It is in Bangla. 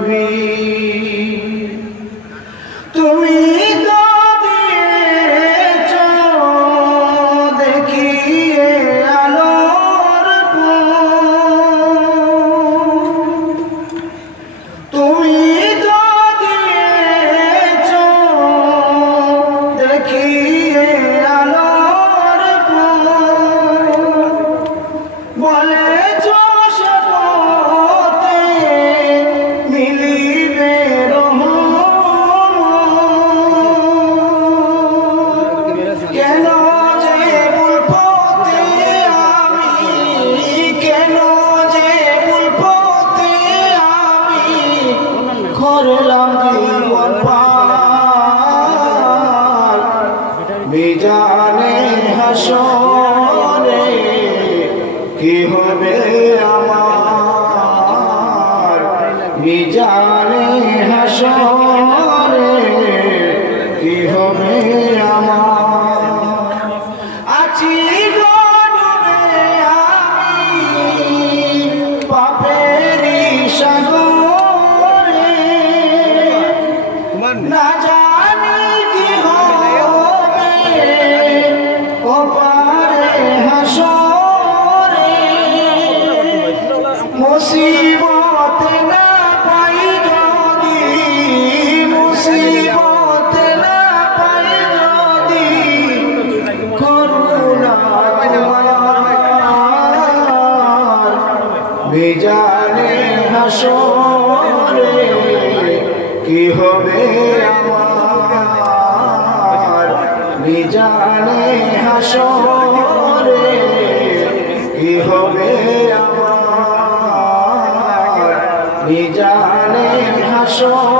ছবি তুমি তো দিয়েছ দেখিয়ে আলোর তুমি তো দিয়েছ দেখিয়ে আলোর বলেছ সে পথে মিলিবে কেন যে ভুল পথে আমি কেন যে ভুল পথে আমি করলাম জীবন পার মিজানে হাসরে কি হবে আমার মিজানে হাসরে কি হবে আমার আছি গডুবে আমি পাপেরই সাগরে না জানি কি হবে ওপারে হাসরে মুসিবত না পাই যদি মুসিবত না পাই যদি করুণা তোমার মিজানে হাসরে কি হবে আমার মিজানে হাসরে কি হবে আমার মিজানে হাসরে